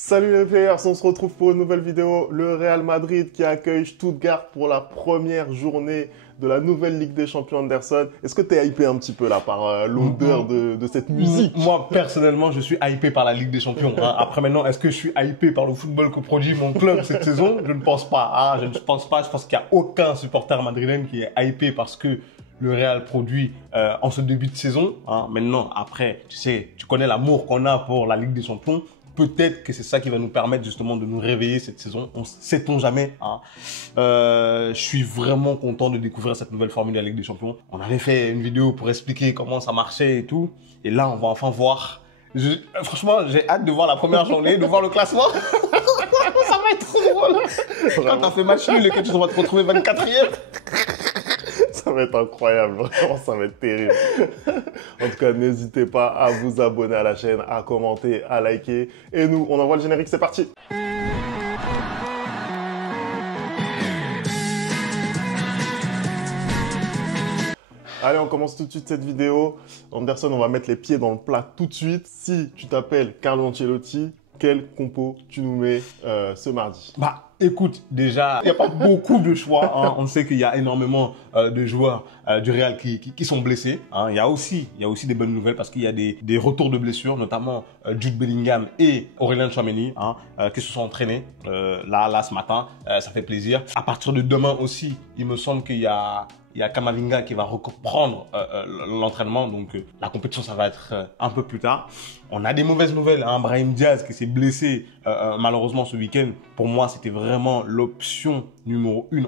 Salut les players, on se retrouve pour une nouvelle vidéo. Le Real Madrid qui accueille Stuttgart pour la première journée de la nouvelle Ligue des Champions Anderson. Est-ce que tu es hypé un petit peu là par l'odeur de cette musique? Moi, personnellement, je suis hypé par la Ligue des Champions. Hein. Après, maintenant, est-ce que je suis hypé par le football que produit mon club cette saison? Je ne pense pas. Hein. Je ne pense pas. Je pense qu'il n'y a aucun supporter madrilène qui est hypé parce que le Real produit en ce début de saison. Hein. Maintenant, après, tu sais, tu connais l'amour qu'on a pour la Ligue des Champions. Peut-être que c'est ça qui va nous permettre justement de nous réveiller cette saison. Sait-on jamais. Hein. Je suis vraiment content de découvrir cette nouvelle formule de la Ligue des Champions. On avait fait une vidéo pour expliquer comment ça marchait et tout. Et là, on va enfin voir. Franchement, j'ai hâte de voir la première journée, de voir le classement. Ça va être trop drôle. Quand t'as fait match nul et que tu vas te retrouver 24e. Ça va être incroyable, vraiment, ça va être terrible. En tout cas, n'hésitez pas à vous abonner à la chaîne, à commenter, à liker. Et nous, on envoie le générique, c'est parti. Allez, on commence tout de suite cette vidéo. Anderson, on va mettre les pieds dans le plat tout de suite. Si tu t'appelles Carlo Ancelotti, quel compo tu nous mets ce mardi? Bah, écoute, déjà, il n'y a pas beaucoup de choix. Hein. On sait qu'il y a énormément de joueurs du Real qui sont blessés. Hein. Il y a aussi des bonnes nouvelles parce qu'il y a des retours de blessures, notamment Jude Bellingham et Aurélien Tchouaméni, hein, qui se sont entraînés là ce matin. Ça fait plaisir. À partir de demain aussi, il me semble qu'il y a Camavinga qui va reprendre l'entraînement. Donc, la compétition, ça va être un peu plus tard. On a des mauvaises nouvelles. Hein. Brahim Diaz qui s'est blessé malheureusement ce week-end. Pour moi, c'était vraiment l'option numéro 1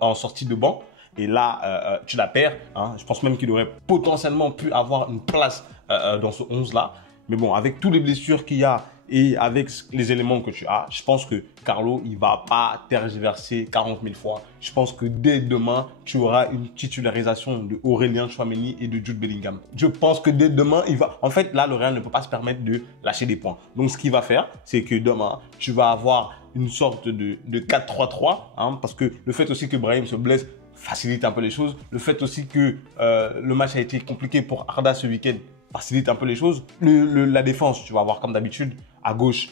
en sortie de banc. Et là, tu la perds. Hein. Je pense même qu'il aurait potentiellement pu avoir une place dans ce 11-là. Mais bon, avec toutes les blessures qu'il y a et avec les éléments que tu as, je pense que Carlo, il va pas tergiverser 40 000 fois. Je pense que dès demain, tu auras une titularisation de Aurélien Tchouaméni et de Jude Bellingham. Je pense que dès demain, il va... En fait, là, le Real ne peut pas se permettre de lâcher des points. Donc, ce qu'il va faire, c'est que demain, tu vas avoir une sorte de 4-3-3, hein, parce que le fait aussi que Brahim se blesse facilite un peu les choses. Le fait aussi que le match a été compliqué pour Arda ce week-end facilite un peu les choses. La défense, tu vas avoir comme d'habitude, à gauche,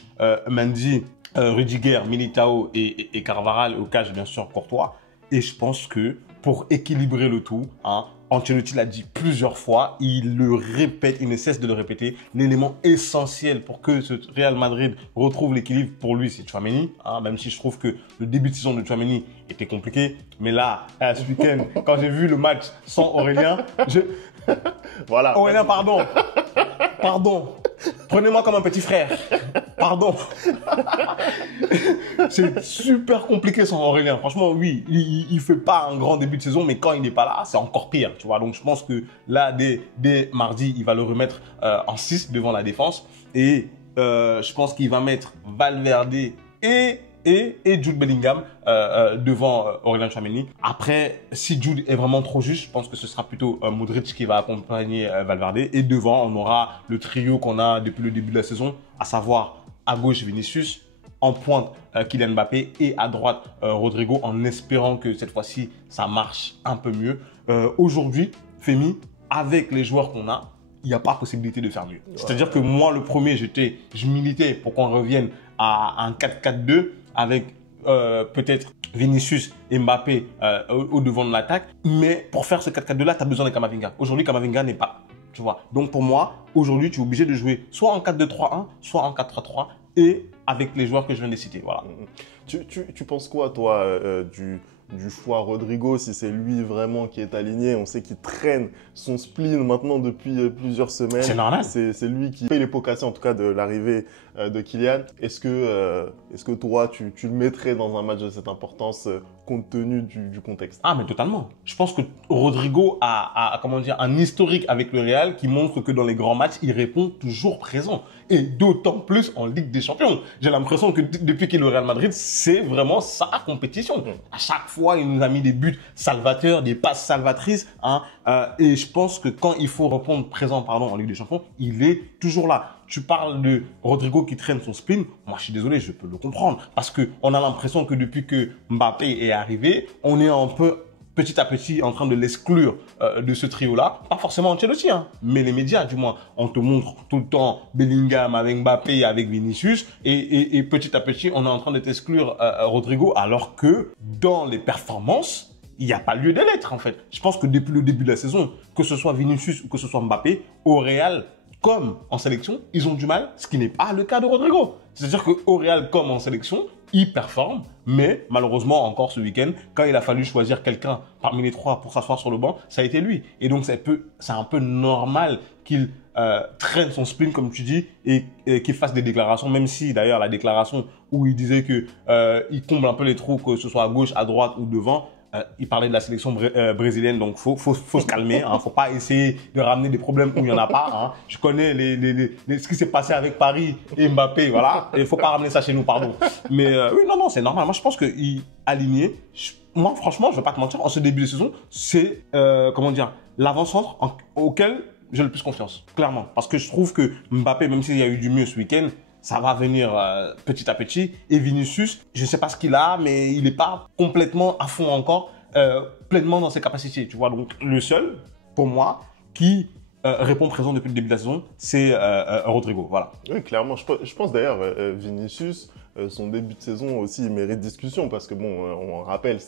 Mendy, Rudiger, Militao et Carvajal, au cage bien sûr Courtois. Et je pense que pour équilibrer le tout, hein, Ancelotti l'a dit plusieurs fois, il le répète, il ne cesse de le répéter, l'élément essentiel pour que ce Real Madrid retrouve l'équilibre pour lui, c'est Tchouaméni, hein, même si je trouve que le début de saison de Tchouaméni était compliqué. Mais là, ce week-end, quand j'ai vu le match sans Aurélien, Voilà. Aurélien, pardon. Prenez-moi comme un petit frère. Pardon. C'est super compliqué sans Aurélien. Franchement, oui, il fait pas un grand début de saison, mais quand il n'est pas là, c'est encore pire, tu vois. Donc, je pense que là, dès mardi, il va le remettre en 6 devant la défense. Et je pense qu'il va mettre Valverde et Jude Bellingham devant Aurélien Tchouaméni. Après, si Jude est vraiment trop juste, je pense que ce sera plutôt Modric qui va accompagner Valverde. Et devant, on aura le trio qu'on a depuis le début de la saison, à savoir à gauche Vinicius, en pointe Kylian Mbappé et à droite Rodrigo, en espérant que cette fois-ci, ça marche un peu mieux. Aujourd'hui, Femi, avec les joueurs qu'on a, il n'y a pas possibilité de faire mieux. C'est-à-dire que moi, le premier, je militais pour qu'on revienne à un 4-4-2 avec peut-être Vinicius et Mbappé au devant de l'attaque. Mais pour faire ce 4-4-2-là, tu as besoin de Camavinga. Aujourd'hui, Camavinga n'est pas, tu vois. Donc pour moi, aujourd'hui, tu es obligé de jouer soit en 4-2-3-1, soit en 4-3-3 et avec les joueurs que je viens de citer. Voilà. Tu penses quoi, toi, du choix Rodrigo, si c'est lui vraiment qui est aligné? On sait qu'il traîne son spleen maintenant depuis plusieurs semaines. C'est normal. C'est lui qui paye les pots cassés, en tout cas, de l'arrivée de Kylian. Est-ce que toi, tu le mettrais dans un match de cette importance compte tenu du contexte? Ah, mais totalement. Je pense que Rodrigo a comment dire, un historique avec le Real qui montre que dans les grands matchs, il répond toujours présent. Et d'autant plus en Ligue des Champions. J'ai l'impression que depuis qu'il est au Real Madrid, c'est vraiment sa compétition. À chaque fois, il nous a mis des buts salvateurs, des passes salvatrices. Hein, et je pense que quand il faut répondre présent en Ligue des Champions, il est toujours là. Tu parles de Rodrigo qui traîne son spin. Moi, je suis désolé, je peux le comprendre. Parce qu'on a l'impression que depuis que Mbappé est arrivé, on est un peu petit à petit en train de l'exclure de ce trio-là. Pas forcément Ancelotti, hein, mais les médias, du moins. On te montre tout le temps Bellingham avec Mbappé, avec Vinicius, et petit à petit, on est en train de t'exclure Rodrigo, alors que dans les performances, il n'y a pas lieu de l'être, en fait. Je pense que depuis le début de la saison, que ce soit Vinicius ou que ce soit Mbappé, au Real, comme en sélection, ils ont du mal, ce qui n'est pas le cas de Rodrigo. C'est-à-dire qu'au Real, comme en sélection, il performe, mais malheureusement, encore ce week-end, quand il a fallu choisir quelqu'un parmi les trois pour s'asseoir sur le banc, ça a été lui. Et donc, c'est un peu normal qu'il traîne son spleen, comme tu dis, et qu'il fasse des déclarations, même si, d'ailleurs, la déclaration où il disait que il comble un peu les trous, que ce soit à gauche, à droite ou devant, il parlait de la sélection brésilienne, donc faut se calmer, hein, faut pas essayer de ramener des problèmes où il y en a pas, hein. Je connais ce qui s'est passé avec Paris et Mbappé, voilà, et faut pas ramener ça chez nous, pardon. Mais oui, non, c'est normal. Moi, je pense qu'il aligné. Moi, franchement, je vais pas te mentir, en ce début de saison, c'est comment dire, l'avant-centre auquel j'ai le plus confiance, clairement, parce que je trouve que Mbappé, même s'il y a eu du mieux ce week-end, ça va venir petit à petit. Et Vinicius, je ne sais pas ce qu'il a, mais il n'est pas complètement à fond encore, pleinement dans ses capacités. Tu vois, donc le seul, pour moi, qui répond présent depuis le début de la saison, c'est Rodrigo. Voilà. Oui, clairement. Je pense d'ailleurs, Vinicius, son début de saison aussi, il mérite discussion parce que, bon, on rappelle,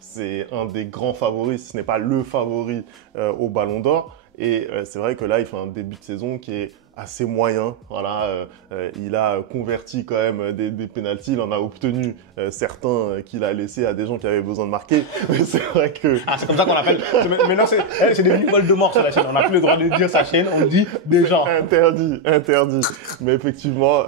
c'est un des grands favoris, si ce n'est pas le favori au Ballon d'Or. Et c'est vrai que là, il fait un début de saison qui est assez moyen. Voilà, il a converti quand même des pénaltys. Il en a obtenu certains qu'il a laissés à des gens qui avaient besoin de marquer. Mais c'est vrai que... Ah, c'est comme ça qu'on appelle... Maintenant, c'est devenu Voldemort sur la chaîne. On n'a plus le droit de dire sa chaîne, on dit des gens. Interdit. Mais effectivement,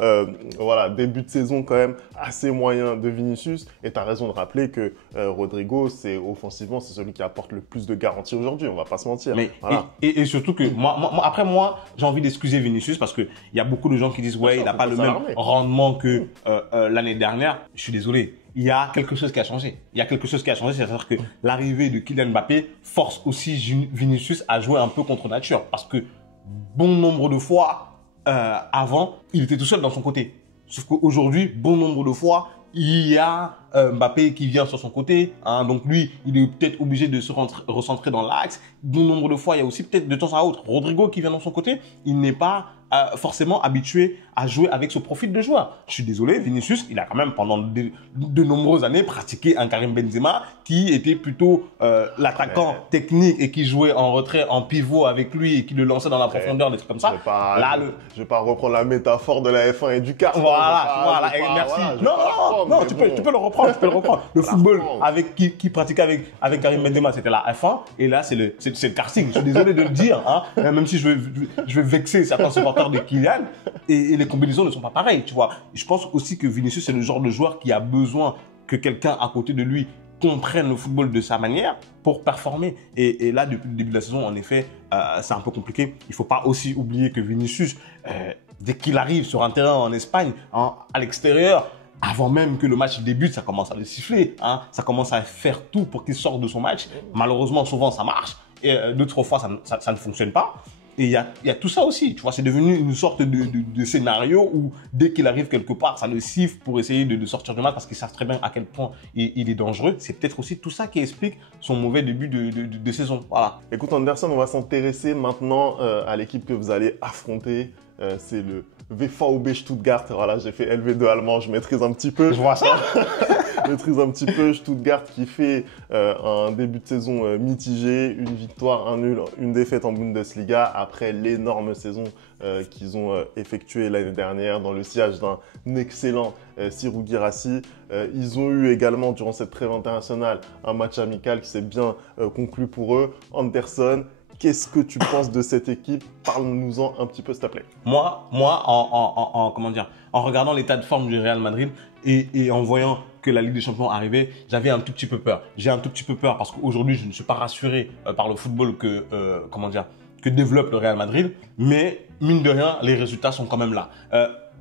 voilà, début de saison quand même assez moyen de Vinicius. Et tu as raison de rappeler que Rodrigo, offensivement, c'est celui qui apporte le plus de garanties aujourd'hui. On va pas se mentir. Mais, voilà. et surtout que moi, j'ai envie d'excuser Vinicius parce qu'il y a beaucoup de gens qui disent ouais, il n'a pas le même rendement que l'année dernière. Je suis désolé. Il y a quelque chose qui a changé. C'est-à-dire que l'arrivée de Kylian Mbappé force aussi Vinicius à jouer un peu contre nature. Parce que bon nombre de fois, avant, il était tout seul dans son côté. Sauf qu'aujourd'hui, bon nombre de fois, il y a Mbappé qui vient sur son côté, hein, donc lui, il est peut-être obligé de se recentrer dans l'axe. Bon nombre de fois, il y a aussi peut-être de temps à autre Rodrigo qui vient dans son côté. Il n'est pas forcément habitué à jouer avec ce profil de joueur. Je suis désolé, Vinicius, il a quand même pendant de nombreuses années pratiqué un Karim Benzema qui était plutôt l'attaquant technique et qui jouait en retrait, en pivot avec lui et qui le lançait dans la profondeur, des trucs comme ça. Je vais pas reprendre la métaphore de la F1 et du kart. Voilà, merci. Non, tu peux le reprendre. Le football qui pratiquait avec Karim Benzema, c'était la F1 et là, c'est le karting. Je suis désolé de le dire, hein, même si je vais vexer certains supporters de Kylian et les combinaisons ne sont pas pareilles, tu vois. Je pense aussi que Vinicius, c'est le genre de joueur qui a besoin que quelqu'un à côté de lui comprenne le football de sa manière pour performer. Et là, depuis le début de la saison, en effet, c'est un peu compliqué. Il ne faut pas aussi oublier que Vinicius, dès qu'il arrive sur un terrain en Espagne, hein, à l'extérieur, avant même que le match débute, ça commence à le siffler, hein, ça commence à faire tout pour qu'il sorte de son match. Malheureusement, souvent, ça marche. Et d'autres fois, ça ne fonctionne pas. Et il y a tout ça aussi, tu vois, c'est devenu une sorte de scénario où dès qu'il arrive quelque part, ça le siffle pour essayer de sortir du match parce qu'ils savent très bien à quel point il est dangereux. C'est peut-être aussi tout ça qui explique son mauvais début de saison. Voilà. Écoute Anderson, on va s'intéresser maintenant à l'équipe que vous allez affronter. C'est le VfB Stuttgart. Voilà, j'ai fait LV2 allemand, je maîtrise un petit peu. Je vois ça. Je maîtrise un petit peu. Stuttgart qui fait un début de saison mitigé, une victoire, un nul, une défaite en Bundesliga après l'énorme saison qu'ils ont effectuée l'année dernière dans le sillage d'un excellent Serhou Guirassy. Ils ont eu également durant cette trêve internationale un match amical qui s'est bien conclu pour eux. Anderson, qu'est-ce que tu penses de cette équipe? Parle-nous-en un petit peu, s'il te plaît. Moi, en regardant l'état de forme du Real Madrid et en voyant que la Ligue des Champions arrivait, j'avais un tout petit peu peur. J'ai un tout petit peu peur parce qu'aujourd'hui, je ne suis pas rassuré par le football que développe le Real Madrid. Mais mine de rien, les résultats sont quand même là.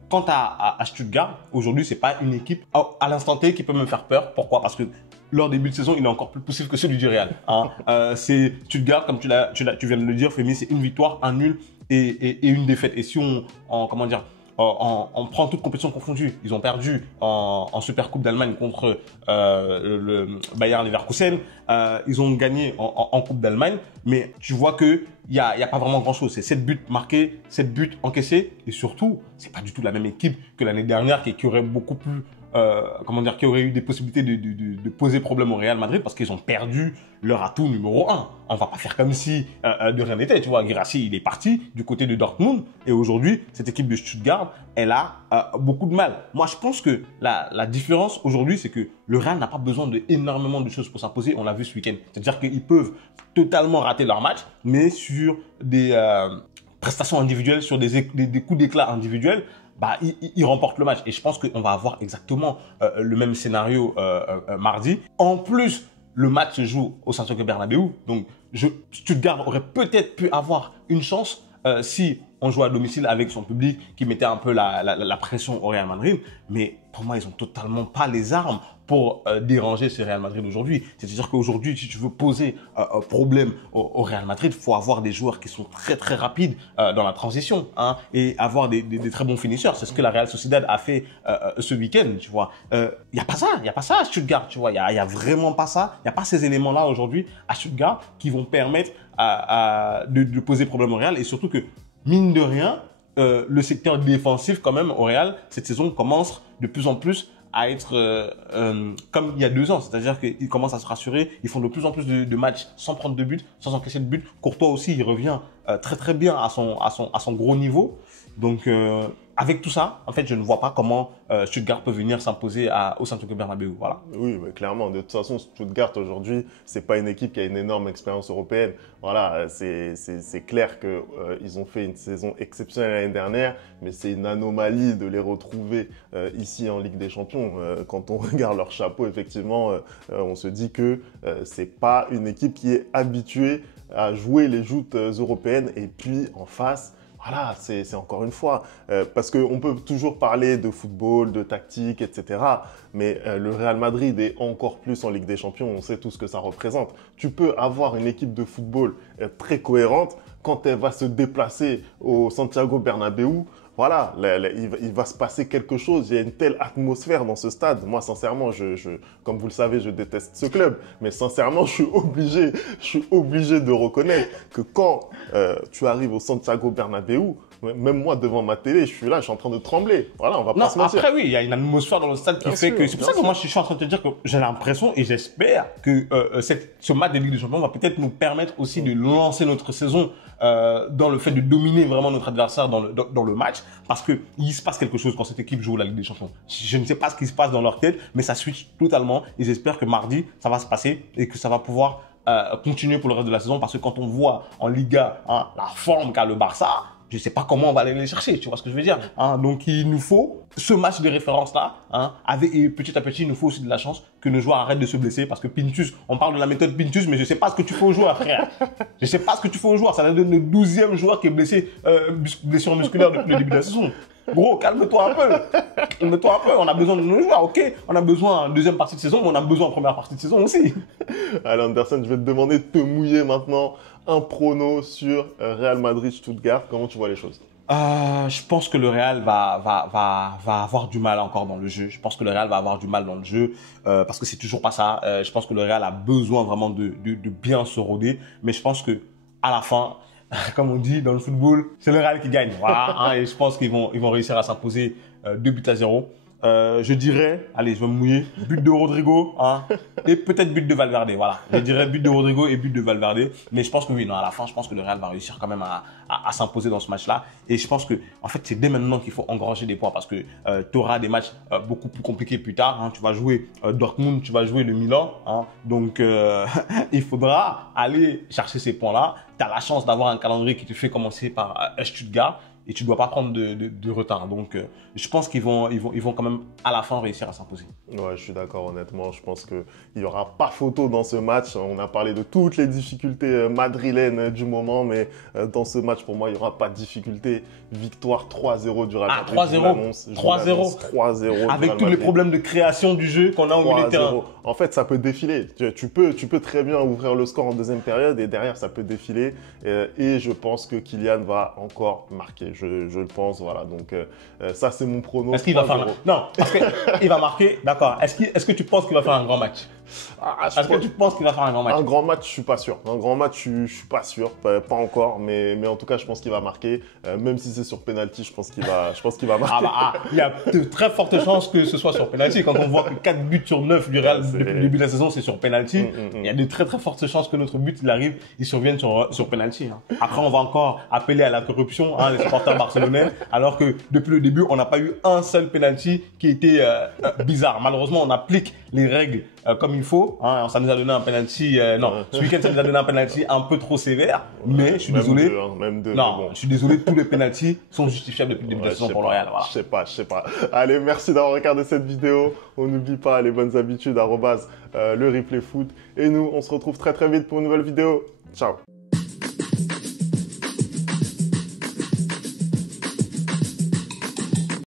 Quant à Stuttgart, aujourd'hui, c'est pas une équipe à l'instant T qui peut me faire peur. Pourquoi? Parce que leur début de saison, il est encore plus poussif que celui du Real. Hein. C'est Stuttgart, comme tu viens de le dire, Femi, c'est une victoire, un nul et une défaite. Et si on on prend toute compétition confondue. Ils ont perdu en Super Coupe d'Allemagne contre le Bayer Leverkusen. Ils ont gagné en Coupe d'Allemagne. Mais tu vois qu'il n'y a pas vraiment grand-chose. C'est 7 buts marqués, 7 buts encaissés. Et surtout, c'est pas du tout la même équipe que l'année dernière qui aurait beaucoup plus... qui aurait eu des possibilités de poser problème au Real Madrid parce qu'ils ont perdu leur atout numéro 1. On va pas faire comme si de rien n'était, tu vois. Guirassy, il est parti du côté de Dortmund et aujourd'hui, cette équipe de Stuttgart, elle a beaucoup de mal. Moi, je pense que la différence aujourd'hui, c'est que le Real n'a pas besoin d'énormément de choses pour s'imposer. On l'a vu ce week-end. C'est-à-dire qu'ils peuvent totalement rater leur match, mais sur des prestations individuelles, sur des coups d'éclat individuels, il remporte le match. Et je pense qu'on va avoir exactement le même scénario mardi. En plus, le match se joue au Santiago Bernabéu. Donc, Stuttgart aurait peut-être pu avoir une chance si on jouait à domicile avec son public qui mettait un peu la pression au Real Madrid. Mais pour moi, ils n'ont totalement pas les armes pour déranger ce Real Madrid aujourd'hui. C'est-à-dire qu'aujourd'hui, si tu veux poser un problème au Real Madrid, il faut avoir des joueurs qui sont très très rapides dans la transition et avoir des très bons finisseurs. C'est ce que la Real Sociedad a fait ce week-end, tu vois. Il n'y a pas ça à Stuttgart, tu vois. Il y a vraiment pas ça. Il n'y a pas ces éléments-là aujourd'hui à Stuttgart qui vont permettre de poser problème au Real et surtout que, mine de rien, le secteur défensif quand même au Real, cette saison commence de plus en plus à être comme il y a 2 ans. C'est-à-dire qu'ils commencent à se rassurer, ils font de plus en plus de matchs sans prendre de but, sans encaisser de but. Courtois aussi, il revient très très bien à son gros niveau. Donc avec tout ça, en fait, je ne vois pas comment Stuttgart peut venir s'imposer au Santiago Bernabéu. Voilà. Oui, mais clairement. De toute façon, Stuttgart aujourd'hui, c'est pas une équipe qui a une énorme expérience européenne. Voilà, c'est clair que ils ont fait une saison exceptionnelle l'année dernière, mais c'est une anomalie de les retrouver ici en Ligue des Champions. Quand on regarde leur chapeau, effectivement, on se dit que c'est pas une équipe qui est habituée à jouer les joutes européennes. Et puis en face, voilà, c'est encore une fois, parce qu'on peut toujours parler de football, de tactique, etc. Mais le Real Madrid est encore plus en Ligue des Champions, on sait tout ce que ça représente. Tu peux avoir une équipe de football très cohérente quand elle va se déplacer au Santiago Bernabéu. Voilà, il va se passer quelque chose. Il y a une telle atmosphère dans ce stade. Moi, sincèrement, comme vous le savez, je déteste ce club. Mais sincèrement, je suis obligé de reconnaître que quand tu arrives au Santiago Bernabéu, même moi, devant ma télé, je suis là, je suis en train de trembler. Voilà, on va pas se mentir. Après, oui, il y a une atmosphère dans le stade qui fait que... C'est pour ça que moi, je suis en train de te dire que j'ai l'impression et j'espère que ce match de Ligue des Champions va peut-être nous permettre aussi de lancer notre saison dans le fait de dominer vraiment notre adversaire dans le match. Parce qu'il se passe quelque chose quand cette équipe joue la Ligue des Champions. Je ne sais pas ce qui se passe dans leur tête, mais ça switch totalement. Et j'espère que mardi, ça va se passer et que ça va pouvoir continuer pour le reste de la saison. Parce que quand on voit en Liga la forme qu'a le Barça, je ne sais pas comment on va aller les chercher, tu vois ce que je veux dire. Donc, il nous faut ce match de référence-là. Et petit à petit, il nous faut aussi de la chance que nos joueurs arrêtent de se blesser. Parce que Pintus, on parle de la méthode Pintus, mais je ne sais pas ce que tu fais aux joueurs, frère. Je ne sais pas ce que tu fais aux joueurs. Ça va donner le 12e joueur qui est blessé, blessure musculaire depuis le début de la saison. Gros, calme-toi un peu. Calme-toi un peu. On a besoin de nos joueurs, ok. On a besoin en deuxième partie de saison, mais on a besoin en première partie de saison aussi. Allez, Anderson, je vais te demander de te mouiller maintenant. Un prono sur Real Madrid-Stuttgart. Comment tu vois les choses? Je pense que le Real va avoir du mal encore dans le jeu. Je pense que le Real va avoir du mal dans le jeu parce que c'est toujours pas ça. Je pense que le Real a besoin vraiment de bien se roder. Mais je pense que à la fin, comme on dit dans le football, c'est le Real qui gagne. Voilà, et je pense qu'ils vont réussir à s'imposer 2-0. Je dirais, allez, je vais me mouiller, but de Rodrigo, et peut-être but de Valverde, voilà. Je dirais but de Rodrigo et but de Valverde. Mais je pense que oui, non, à la fin, je pense que le Real va réussir quand même à s'imposer dans ce match-là. Et je pense que, en fait, c'est dès maintenant qu'il faut engranger des points parce que tu auras des matchs beaucoup plus compliqués plus tard. Tu vas jouer Dortmund, tu vas jouer le Milan. Donc, il faudra aller chercher ces points-là. Tu as la chance d'avoir un calendrier qui te fait commencer par Stuttgart. Et tu ne dois pas prendre de retard. Donc, je pense qu'ils vont quand même, à la fin, réussir à s'imposer. Ouais, je suis d'accord, honnêtement. Je pense qu'il n'y aura pas photo dans ce match. On a parlé de toutes les difficultés madrilènes du moment, mais dans ce match, pour moi, il n'y aura pas de difficulté. Victoire 3-0 du Real Madrid. 3-0 3-0 avec tous les problèmes de création du jeu qu'on a au milieu de terrain. En fait, ça peut défiler. Tu peux très bien ouvrir le score en deuxième période et derrière, ça peut défiler. Et je pense que Kylian va encore marquer. je le pense. Voilà, donc ça, c'est mon prono. Est-ce qu'il va faire Non, parce qu'il va marquer, d'accord. Est-ce que tu penses qu'il va faire un grand match? Est-ce que tu penses qu'il va faire un grand match? Un grand match, je suis pas sûr. Un grand match, je suis pas sûr. Pas encore, mais en tout cas, je pense qu'il va marquer. Même si c'est sur penalty, je pense qu'il va marquer. Il y a de très fortes chances que ce soit sur penalty. Quand on voit que 4 buts sur 9 du Real depuis le début de la saison, c'est sur penalty. Il y a de très très fortes chances que notre but, il arrive, il survienne sur penalty. Après, on va encore appeler à la corruption, les supporters barcelonais, alors que depuis le début, on n'a pas eu un seul penalty qui était bizarre. Malheureusement, on applique les règles comme il faut. Ça nous a donné un penalty. Non, ce week-end, ça nous a donné un penalty un peu trop sévère. Mais je suis désolé. Même deux. Non, Bon. je suis désolé. Tous les penalties sont justifiables depuis le début de la saison pour le Real. Voilà. Je sais pas. Allez, merci d'avoir regardé cette vidéo. On n'oublie pas les bonnes habitudes, @ le replay foot. Et nous, on se retrouve très très vite pour une nouvelle vidéo. Ciao.